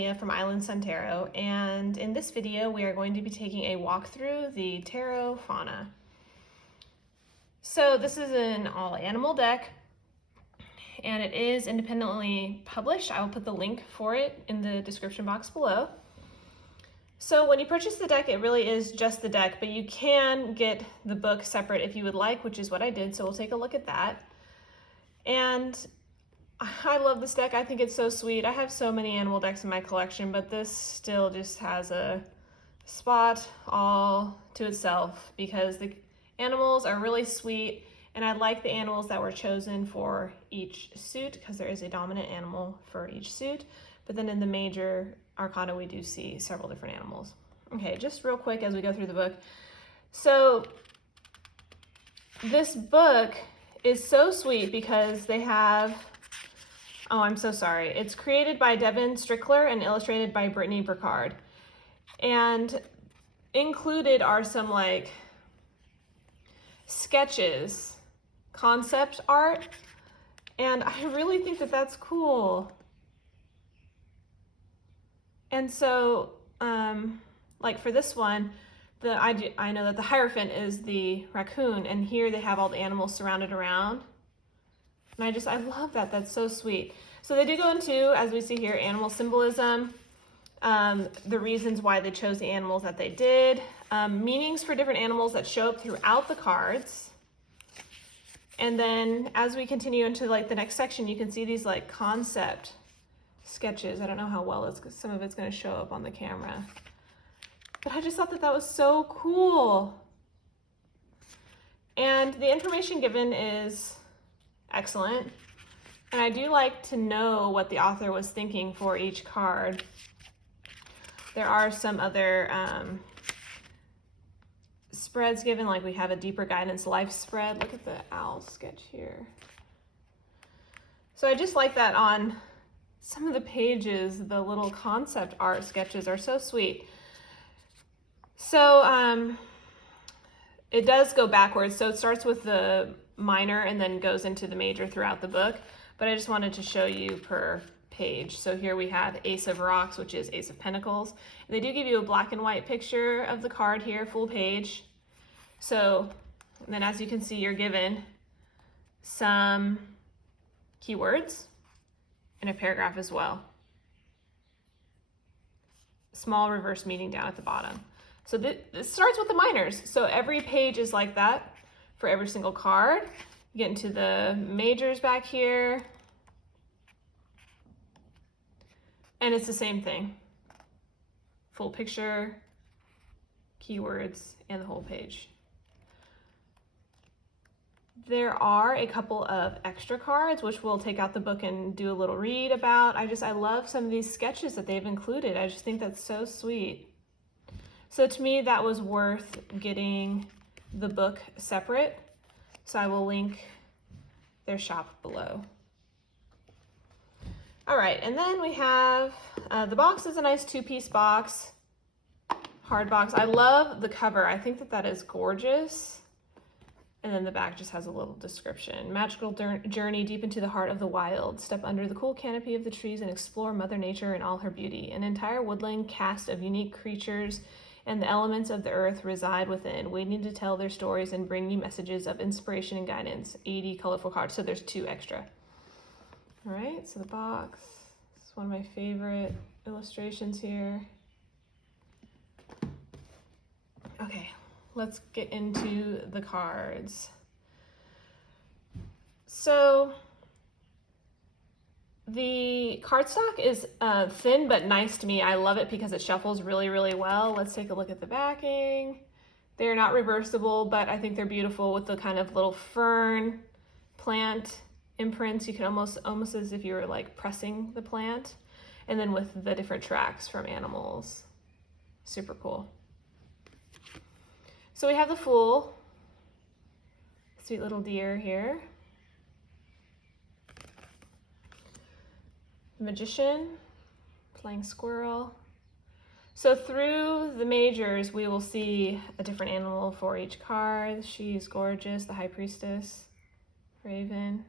Leah from Island Sun Tarot, and in this video we are going to be taking a walk through the Tarot Fauna. So this is an all animal deck, and it is independently published. I will put the link for it in the description box below. So when you purchase the deck, it really is just the deck, but you can get the book separate if you would like, which is what I did, so we'll take a look at that. And I love this deck. I think it's so sweet. I have so many animal decks in my collection, but this still just has a spot all to itself because the animals are really sweet, and I like the animals that were chosen for each suit because there is a dominant animal for each suit. But then in the major arcana, we do see several different animals. Okay, just real quick as we go through the book. So this book is so sweet because they have, oh, I'm so sorry. It's created by Devin Strickler and illustrated by Brittany Burkhardt. And included are some like sketches, concept art, and I really think that that's cool. And so, like for this one, I know that the Hierophant is the raccoon, and here they have all the animals surrounded around. And I love that. That's so sweet. So they do go into, as we see here, animal symbolism, the reasons why they chose the animals that they did, meanings for different animals that show up throughout the cards. And then as we continue into like the next section, you can see these like concept sketches. I don't know how well some of it's going to show up on the camera, but I just thought that that was so cool. And the information given is excellent. And I do like to know what the author was thinking for each card. There are some other spreads given, like we have a deeper guidance life spread. Look at the owl sketch here. So I just like that on some of the pages, the little concept art sketches are so sweet. So it does go backwards. So it starts with the minor and then goes into the major throughout the book. But I just wanted to show you per page. So here we have Ace of Rocks, which is Ace of Pentacles. And they do give you a black and white picture of the card here, full page. So and then as you can see, you're given some keywords in a paragraph as well. Small reverse meaning down at the bottom. So this starts with the minors. So every page is like that for every single card. You get into the majors back here. And it's the same thing. Full picture, keywords, and the whole page. There are a couple of extra cards, which we'll take out the book and do a little read about. I love some of these sketches that they've included. I just think that's so sweet. So to me, that was worth getting the book separate. So I will link their shop below. All right, and then we have, the box is a nice two-piece box, hard box. I love the cover. I think that that is gorgeous. And then the back just has a little description. Magical journey deep into the heart of the wild. Step under the cool canopy of the trees and explore Mother Nature in all her beauty. An entire woodland cast of unique creatures and the elements of the earth reside within, waiting to tell their stories and bring you messages of inspiration and guidance. 80 colorful cards, so there's 2 extra. All right, so the box. This is one of my favorite illustrations here. Okay. Let's get into the cards. So the cardstock is thin but nice to me. I love it because it shuffles really, really well. Let's take a look at the backing. They're not reversible, but I think they're beautiful with the kind of little fern plant imprints. You can almost as if you were like pressing the plant. And then with the different tracks from animals. Super cool. So we have the Fool, sweet little deer here. Magician, playing squirrel. So through the majors, we will see a different animal for each card. She's gorgeous, the High Priestess, Raven.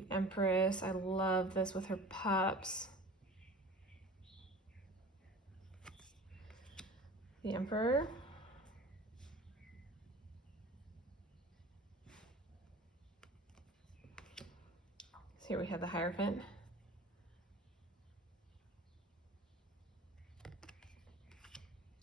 The Empress, I love this with her pups. The Emperor. So here we have the Hierophant.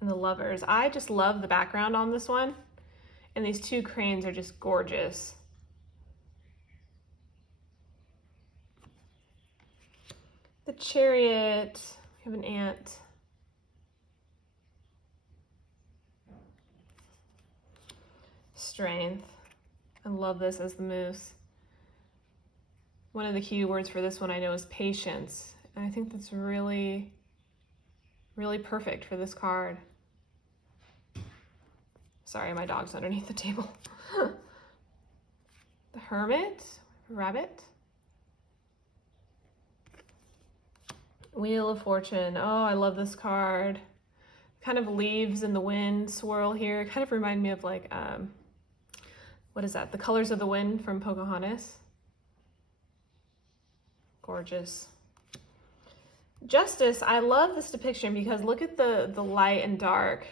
And the Lovers. I just love the background on this one. And these two cranes are just gorgeous. The Chariot. We have an ant. Strength. I love this as the Moose. One of the key words for this one I know is patience. And I think that's really, really perfect for this card. Sorry, my dog's underneath the table. The Hermit, Rabbit. Wheel of Fortune. Oh, I love this card. Kind of leaves in the wind swirl here. Kind of remind me of like, what is that? The Colors of the Wind from Pocahontas. Gorgeous. Justice. I love this depiction because look at the light and dark.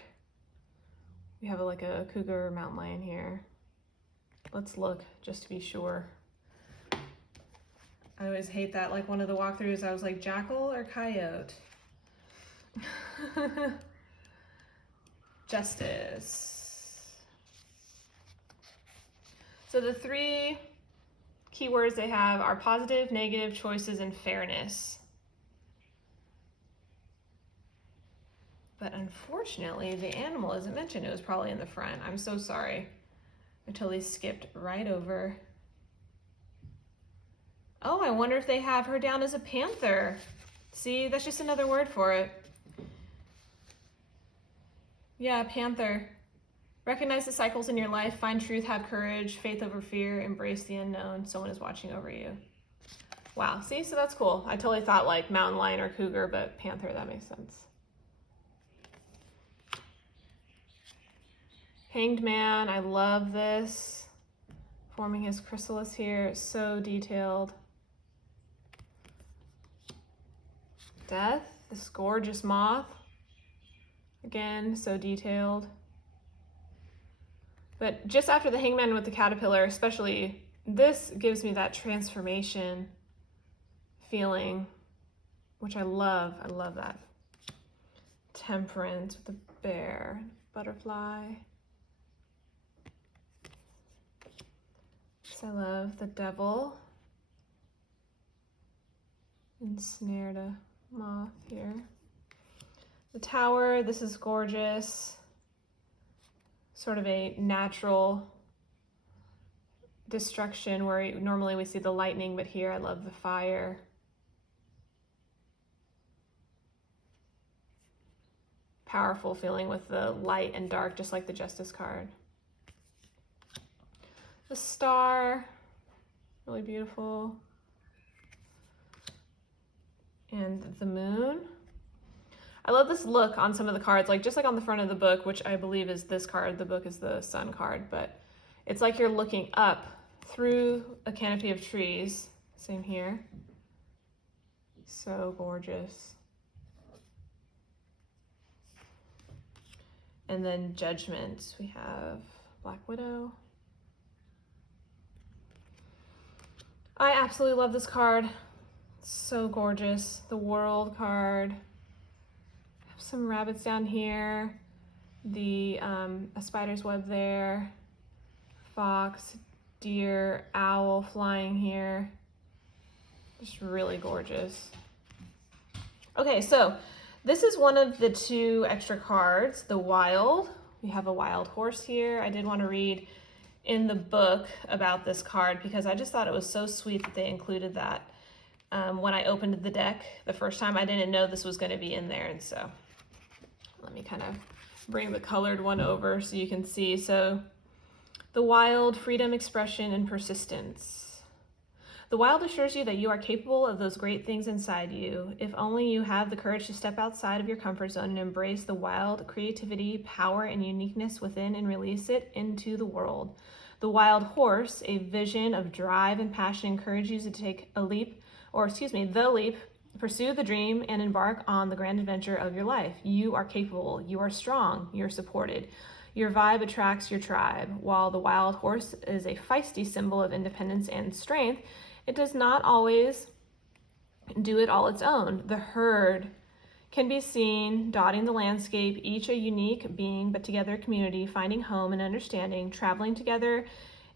We have like a cougar or mountain lion here. Let's look just to be sure. I always hate that. Like one of the walkthroughs, I was like, jackal or coyote? Justice. So the three keywords they have are positive, negative, choices, and fairness. But unfortunately, the animal isn't mentioned. It was probably in the front. I'm so sorry. I totally skipped right over. Oh, I wonder if they have her down as a panther. See, that's just another word for it. Yeah, panther. Recognize the cycles in your life. Find truth, have courage, faith over fear, embrace the unknown. Someone is watching over you. Wow, see, so that's cool. I totally thought like mountain lion or cougar, but panther, that makes sense. Hanged Man, I love this. Forming his chrysalis here, so detailed. Death, this gorgeous moth. Again, so detailed. But just after the Hangman with the caterpillar, especially, this gives me that transformation feeling, which I love. I love that. Temperance with the bear, butterfly. I love the devil. Ensnared a moth here. The tower, this is gorgeous. Sort of a natural destruction where normally we see the lightning, but here I love the fire. Powerful feeling with the light and dark, just like the Justice card. The star, really beautiful. And the moon. I love this look on some of the cards, like just like on the front of the book, which I believe is this card. The book is the sun card, but it's like you're looking up through a canopy of trees. Same here. So gorgeous. And then Judgment, we have Black Widow. I absolutely love this card. It's so gorgeous. The World card. I have some rabbits down here. A spider's web there. Fox, deer, owl flying here. Just really gorgeous. Okay, so this is one of the two extra cards, the Wild. We have a wild horse here. I did want to read in the book about this card because I just thought it was so sweet that they included that. When I opened the deck the first time, I didn't know this was going to be in there, and so let me kind of bring the colored one over so you can see. So the Wild, freedom, expression, and persistence. The Wild assures you that you are capable of those great things inside you, if only you have the courage to step outside of your comfort zone and embrace the wild creativity, power, and uniqueness within and release it into the world. The wild horse, a vision of drive and passion, encourages you to take the leap, pursue the dream, and embark on the grand adventure of your life. You are capable, you are strong, you're supported. Your vibe attracts your tribe. While the wild horse is a feisty symbol of independence and strength, it does not always do it all its own. The herd can be seen dotting the landscape, each a unique being, but together a community, finding home and understanding, traveling together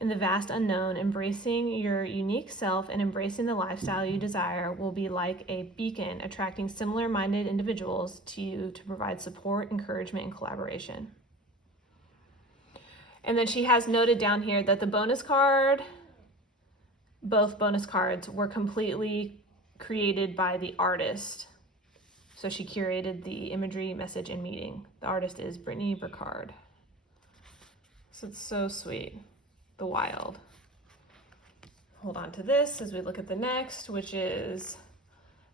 in the vast unknown. Embracing your unique self and embracing the lifestyle you desire will be like a beacon, attracting similar-minded individuals to you to provide support, encouragement, and collaboration. And then she has noted down here that both bonus cards were completely created by the artist. So she curated the imagery, message, and meaning. The artist is Brittany Burkhardt. So it's so sweet. The wild. Hold on to this as we look at the next, which is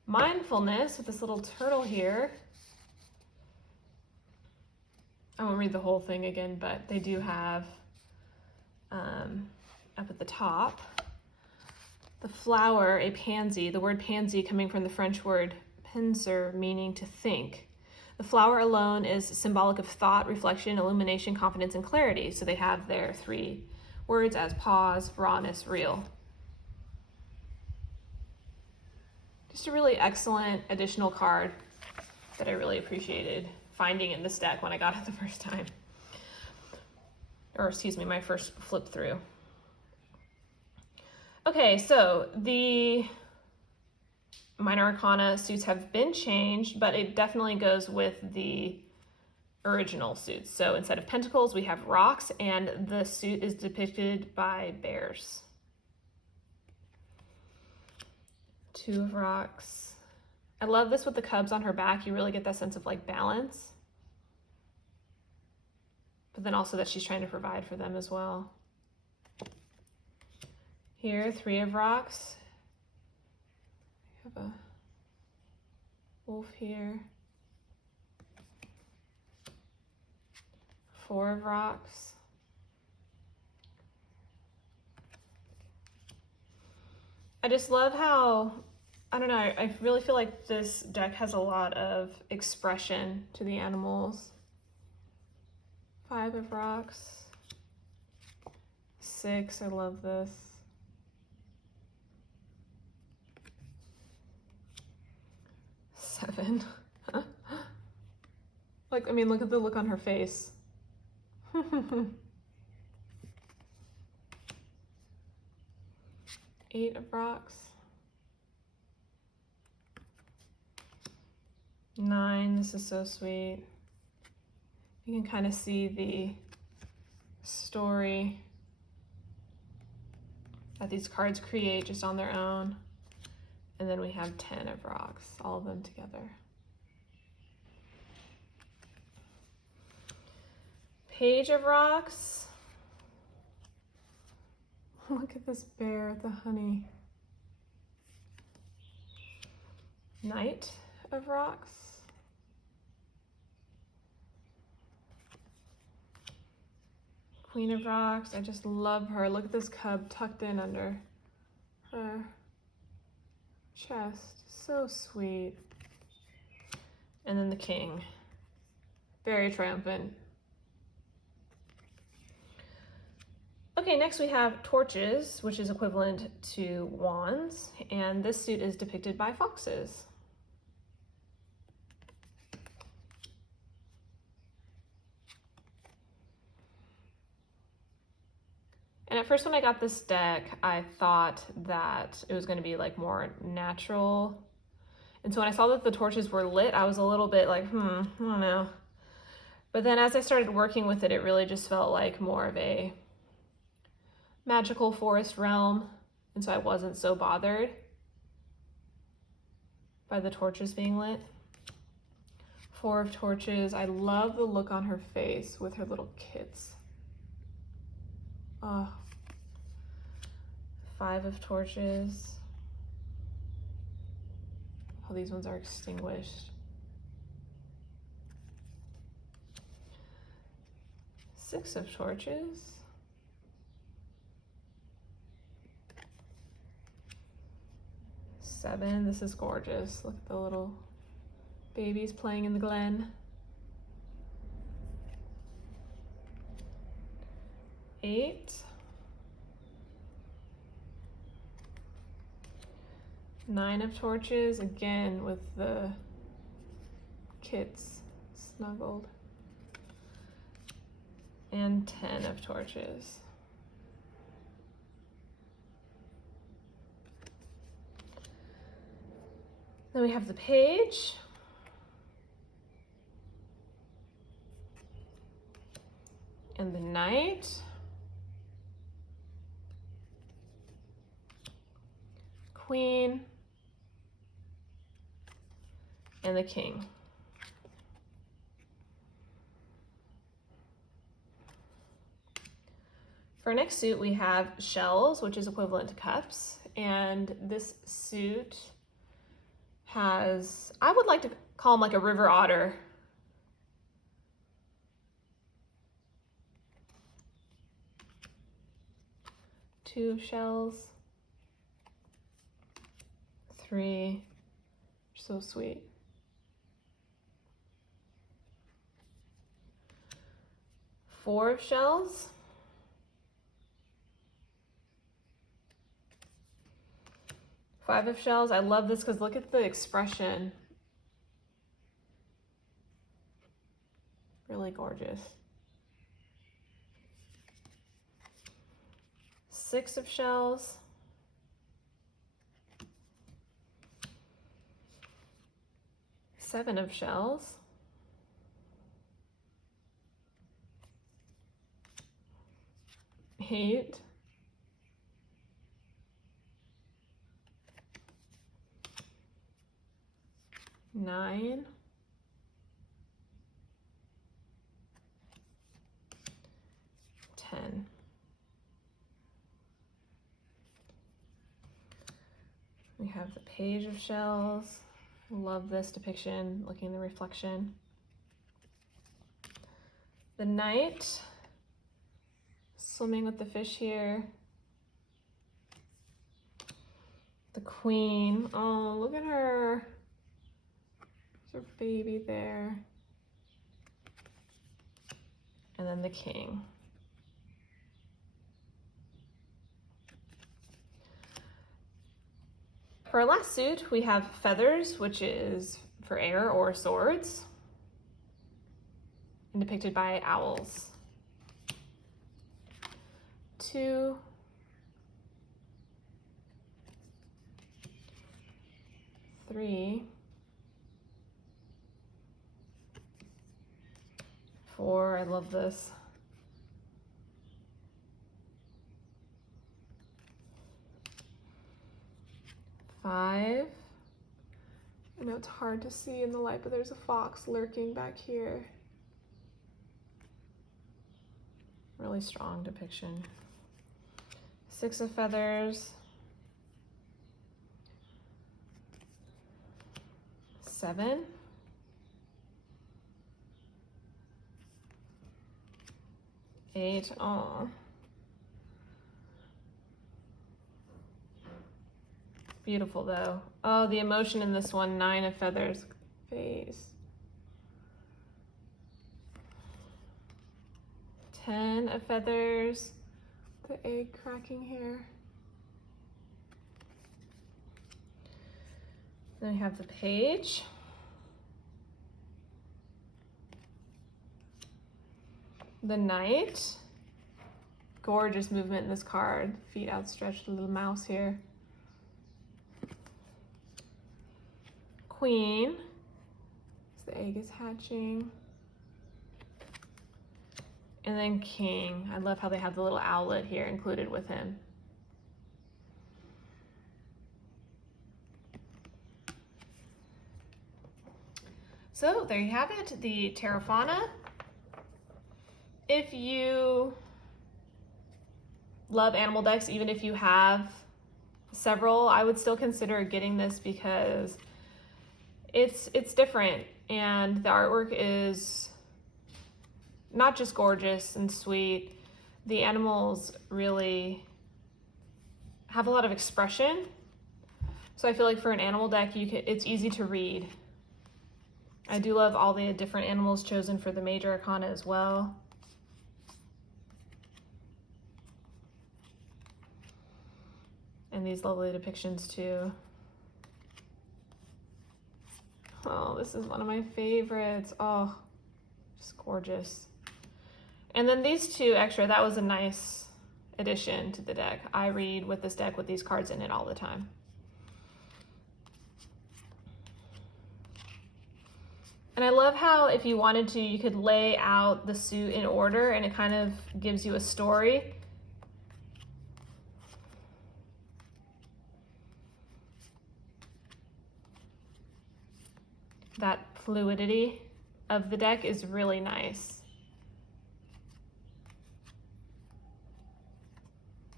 mindfulness with this little turtle here. I won't read the whole thing again, but they do have up at the top the flower, a pansy, the word pansy coming from the French word penser, meaning to think. The flower alone is symbolic of thought, reflection, illumination, confidence, and clarity. So they have their 3 words as pause, rawness, real. Just a really excellent additional card that I really appreciated finding in this deck when I got it the first time. Or excuse me, my first flip through. Okay, so the minor arcana suits have been changed, but it definitely goes with the original suits. So instead of pentacles, we have rocks, and the suit is depicted by bears. 2 of rocks. I love this with the cubs on her back. You really get that sense of like balance. But then also that she's trying to provide for them as well. Here, 3 of rocks. We have a wolf here. 4 of rocks. I just love how, I don't know, I really feel like this deck has a lot of expression to the animals. 5 of rocks. 6, I love this. 7. Like, I mean, look at the look on her face. 8 of rocks. 9, this is so sweet. You can kind of see the story that these cards create just on their own. And then we have 10 of rocks, all of them together. Page of rocks. Look at this bear, the honey. Knight of rocks. Queen of rocks. I just love her. Look at this cub tucked in under her chest. So sweet. And then the king. Very triumphant. Okay, next we have torches, which is equivalent to wands, and this suit is depicted by foxes. And at first when I got this deck, I thought that it was going to be like more natural. And so when I saw that the torches were lit, I was a little bit like, I don't know. But then as I started working with it, it really just felt like more of a magical forest realm, and so I wasn't so bothered by the torches being lit. 4 of torches. I love the look on her face with her little kids. Oh. 5 of torches. Oh, these ones are extinguished. 6 of torches. 7. This is gorgeous. Look at the little babies playing in the glen. 8. 9 of torches, again with the kids snuggled. And 10 of torches. Then we have the page. And the knight. Queen. And the king. For our next suit, we have shells, which is equivalent to cups. And this suit has, I would like to call him like a river otter. Two shells. 3. So sweet. 4 of shells. 5 of shells. I love this because look at the expression. Really gorgeous. 6 of shells. 7 of shells. 8. 9. 10. We have the page of shells. Love this depiction, looking at the reflection. The knight, swimming with the fish here. The queen, oh, look at her. There's her baby there. And then the king. For our last suit, we have feathers, which is for air or swords, and depicted by owls. 2, 3, 4, I love this. 5. I know it's hard to see in the light, but there's a fox lurking back here. Really strong depiction. 6 of feathers. 7. 8. Oh. Beautiful though. Oh, the emotion in this one. 9 of feathers. Face. 10 of feathers. The egg cracking here. Then we have the page. The knight. Gorgeous movement in this card. Feet outstretched, a little mouse here. Queen. So the egg is hatching. And then king. I love how they have the little owlet here included with him. So there you have it, the Tarot Fauna. If you love animal decks, even if you have several, I would still consider getting this because it's different, and the artwork is not just gorgeous and sweet. The animals really have a lot of expression. So I feel like for an animal deck, it's easy to read. I do love all the different animals chosen for the major arcana as well. And these lovely depictions too. Oh, this is one of my favorites. Oh, just gorgeous. And then these two extra, that was a nice addition to the deck. I read with this deck with these cards in it all the time. And I love how if you wanted to, you could lay out the suit in order and it kind of gives you a story. That fluidity of the deck is really nice.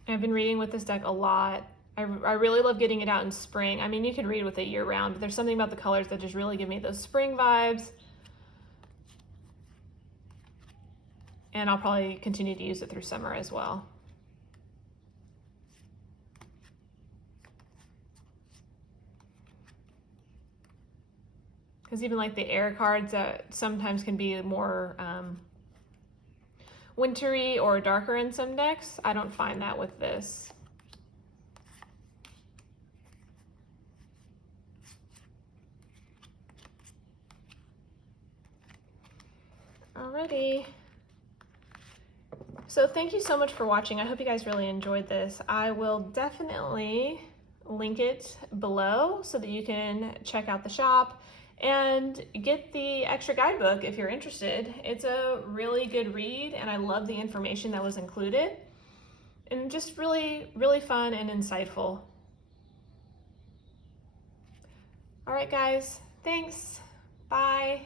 I've been reading with this deck a lot. I really love getting it out in spring. I mean, you could read with it year round, but there's something about the colors that just really give me those spring vibes. And I'll probably continue to use it through summer as well. Because even like the air cards that sometimes can be more wintry or darker in some decks, I don't find that with this. Alrighty. So thank you so much for watching. I hope you guys really enjoyed this. I will definitely link it below so that you can check out the shop and get the extra guidebook if you're interested. It's a really good read and I love the information that was included and just really, really fun and insightful. All right, guys, thanks. Bye.